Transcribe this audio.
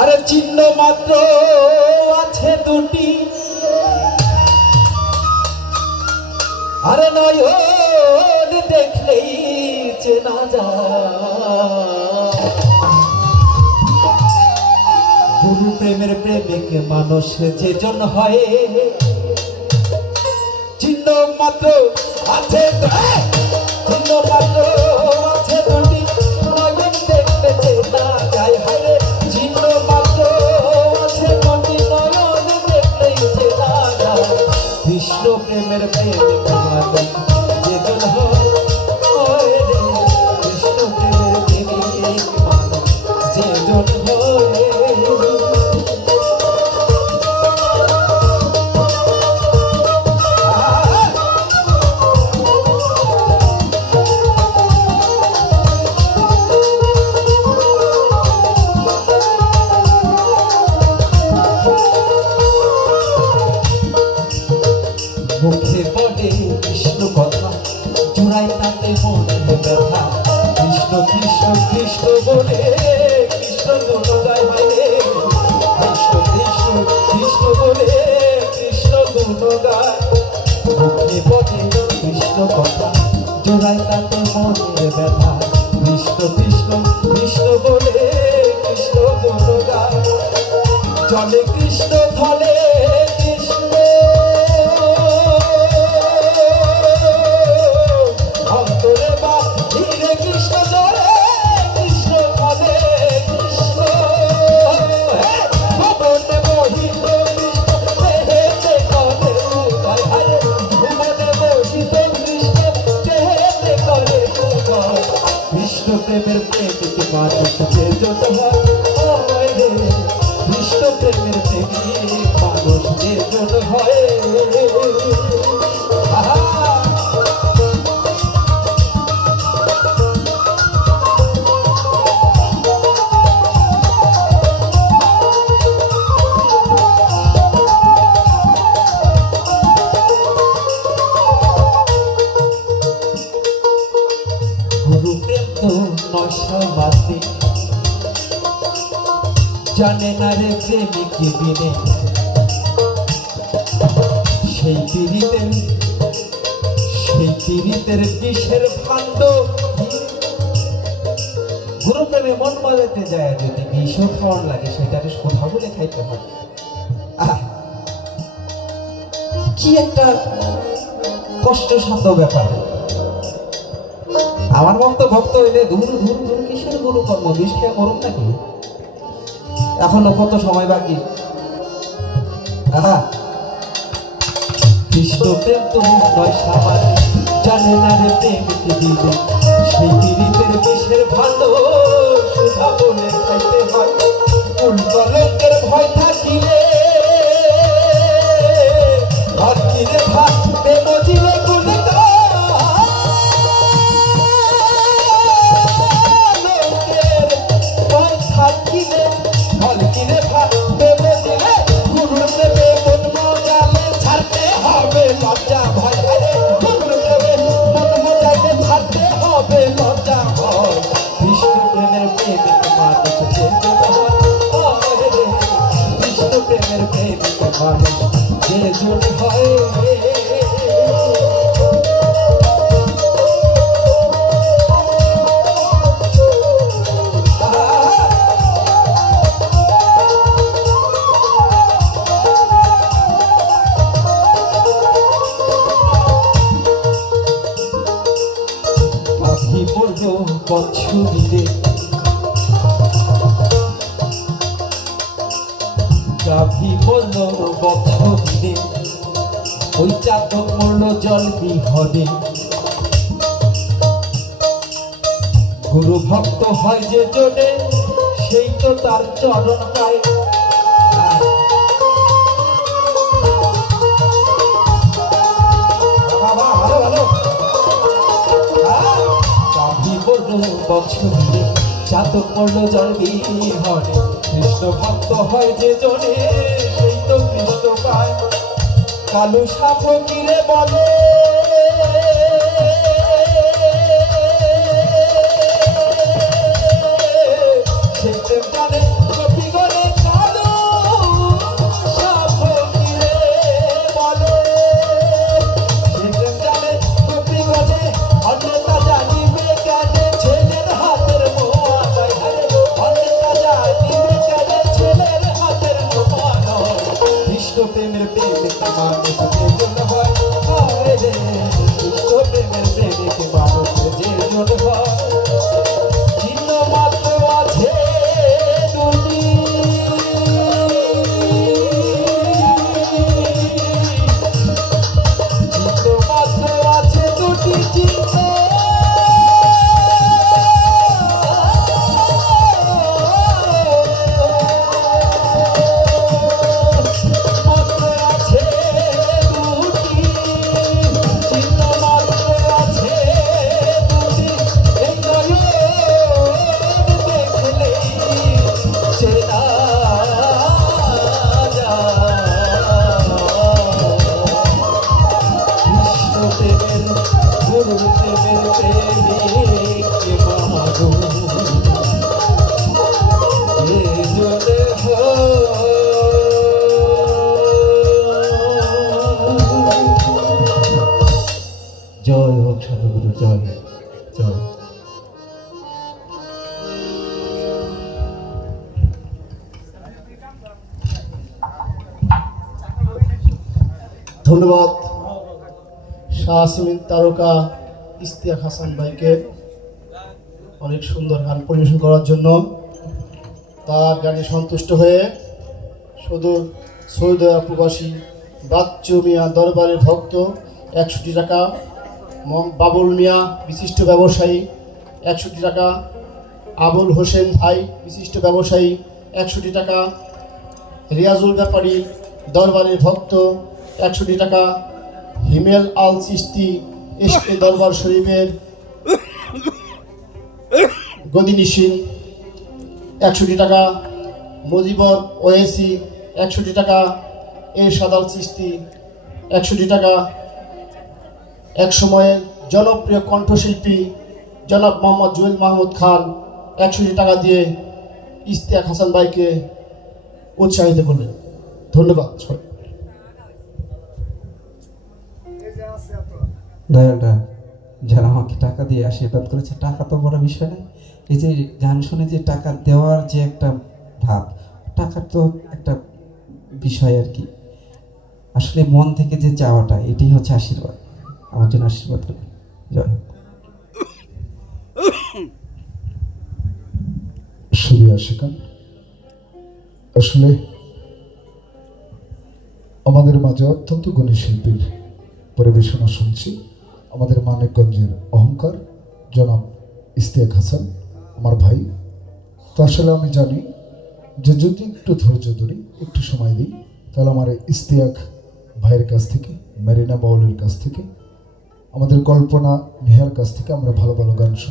আরে চিহ্ন মাত্র আছে দুটি, আরে নয়ন দেখলেই চেনা যায়। গুরু প্রেমের প্রেমিক মানুষ যেজন হয়, চিহ্ন মাত্র আছে, চিহ্ন মাত্র আছে দুটি, নয়ন দেখলে চেনা যায়। হায় চিহ্ন মাত্র আছে দুটি, নয়ন দেখলেই চেনা যায়। কৃষ্ণ প্রেমের প্রেমিক মানুষ যেজন হয় রে, কৃষ্ণ প্রেমের প্রেমিক মানুষ যেজন হয়। মুখে বলে কৃষ্ণ কথা, জোড়াই তাতে মনে ব্যথা। কৃষ্ণ কৃষ্ণ কৃষ্ণ বলে কৃষ্ণ গুণ গায় হায়, কৃষ্ণ কৃষ্ণ কৃষ্ণ বলে কৃষ্ণ গুণ গায়। মুখে বলে কৃষ্ণ কথা, জোড়াই তাতে মনে ব্যথা। কৃষ্ণ কৃষ্ণ কৃষ্ণ বলে কৃষ্ণ গুণ গায়। জলে কৃষ্ণ ধলে কৃষ্ণ, অন্তরে বা ধীরে কৃষ্ণ জলে কৃষ্ণ ধলে কৃষ্ণ। ভুবনে মোহিত কৃষ্ণ দেহেতে করে উদয়, আরে ভুবনে মোহিত কৃষ্ণ দেহেতে করে উদয়। কৃষ্ণ প্রেমের প্রেমিক মানুষ যেজন হয় রে, কৃষ্ণ প্রেমের প্রেমিক মানুষ যেজন হয়। গুরু প্রেম তো নশা বাদে, জানে না রে প্রেমিক বিনে সেই পীড়িতের বিষের ভাণ্ড। গুরু প্রেমে মন বাজাতে যায়, যদি বিষ খাওয়ার লাগে সেটাকে সোধা বলে খাইতে হয়। কি একটা কষ্টসাধ্য ব্যাপার। আমার মতো ভক্ত হইলে ধুর ধুর ধুর কিসের গুরু কর্ম, বিষ খেয়ে করুন নাকি, এখনো কত সময় বাকি। কৃষ্ণ প্রেম তো নয় সামান্য, জানে না রে প্রেমিক দিলে সেই পীড়িতের বিষের ভালো সুধা বলে খাইতে হয়। কুল কলঙ্কের ভয় থাকিলে আর কিরে ভাবতে মজিলে কুল কলঙ্কের ভয় থাকিলে আর কিরে ভাবতে মজিলে গুরু দেবে মন মজালে ছাড়তে হবে লজ্জা ভয়। আরে গুরু দেবে মন মজালে ছাড়তে হবে লজ্জা ভয়। কৃষ্ণ প্রেমের প্রেমিক মানুষ যেজন হয় রে, কৃষ্ণ প্রেমের প্রেমিক মানুষ যেজন হয়। গাভী পড়ল বৎসরিরে, গাভী পড়ল বৎসরিরে, ওই চাতক মরল জল বিহরে। গুরু ভক্ত হয় যে জনে, সেই তো তার চরণ পায়। গাভী পড়ল বৎসরিরে, চাতক মরল জল বিহরে। কৃষ্ণ ভক্ত হয় যে জনে, সেই তো কৃষ্ণ পায়। কালু সাপ কিরে বলে সে প্রেম জানে গোপীগণে কালু সাপ কিরে বলে সে প্রেম জানে গোপীগণে অন্যতা জানিবে কেন ছেলের হাতের মোয়া অন্যতা জানিবে কেন ছেলের হাতের মোয়া কৃষ্ণ প্রেমের প্রেমিক মানুষ যে জন হয় হায় রে কৃষ্ণ প্রেমের প্রেমিক মানুষ যে জন হয় চিহ্ন মাত্র আছে দুটি চিহ্ন মাত্র আছে দুটি চিহ্ন জয় হোক সাধুগুরু জয় জয়। ধন্যবাদ শাহ আসিমিন তারকা ইশতিয়াক হাসান ভাইকে অনেক সুন্দর গান পরিবেশন করার জন্য। তার গানে সন্তুষ্ট হয়ে সুদূর সৌদি আরব প্রবাসী বাচ্চু মিয়া দরবারের ভক্ত 100 টাকা, বাবুল মিয়া বিশিষ্ট ব্যবসায়ী 100 টাকা, আবুল হোসেন ভাই বিশিষ্ট ব্যবসায়ী 100 টাকা, রিয়াজুল ব্যাপারী দরবারের ভক্ত 100 টাকা, হিমেল আল চিস্তি এসকে দরবার শরীফের গদিনিসিন 100 টাকা, মুজিবর ওয়েসি 100 টাকা, এরশাদ আল চিস্তি 100 টাকা, এক সময়ের জনপ্রিয় কণ্ঠশিল্পী জনাব মোহাম্মদ জুয়েল মাহমুদ খান 100 টাকা দিয়ে ইশতিয়াক হাসান ভাইকে উৎসাহিত করলেন। ধন্যবাদ। দয়ালরা যারা আমাকে টাকা দিয়ে আশীর্বাদ করেছে, টাকা তো বড় বিষয় না, এই যে গান শুনে যে টাকা দেওয়ার যে একটা ভাব, টাকার তো একটা বিষয় আর কি, আসলে মন থেকে যে চাওয়াটা, এটাই হচ্ছে আশীর্বাদ। আমার জন্য আশীর্বাদ করবেন। জয়। সুরিয়া শিকান, আসলে আমাদের মাঝে অত্যন্ত গুণী শিল্পীর পরিবেশনা শুনছি। আমাদের মানিকগঞ্জের অহংকার জনাব ইশতিয়াক হাসান আমার ভাই। তো আসলে আমি জানি যে যদি একটু ধৈর্য ধরি, একটু সময় দিই, তাহলে আমার ইশতিয়াক ভাইয়ের কাছ থেকে, মেরিনা বাউলের কাছ থেকে, আমাদের কল্পনা নেহার কাছ থেকে আমরা ভালো ভালো গান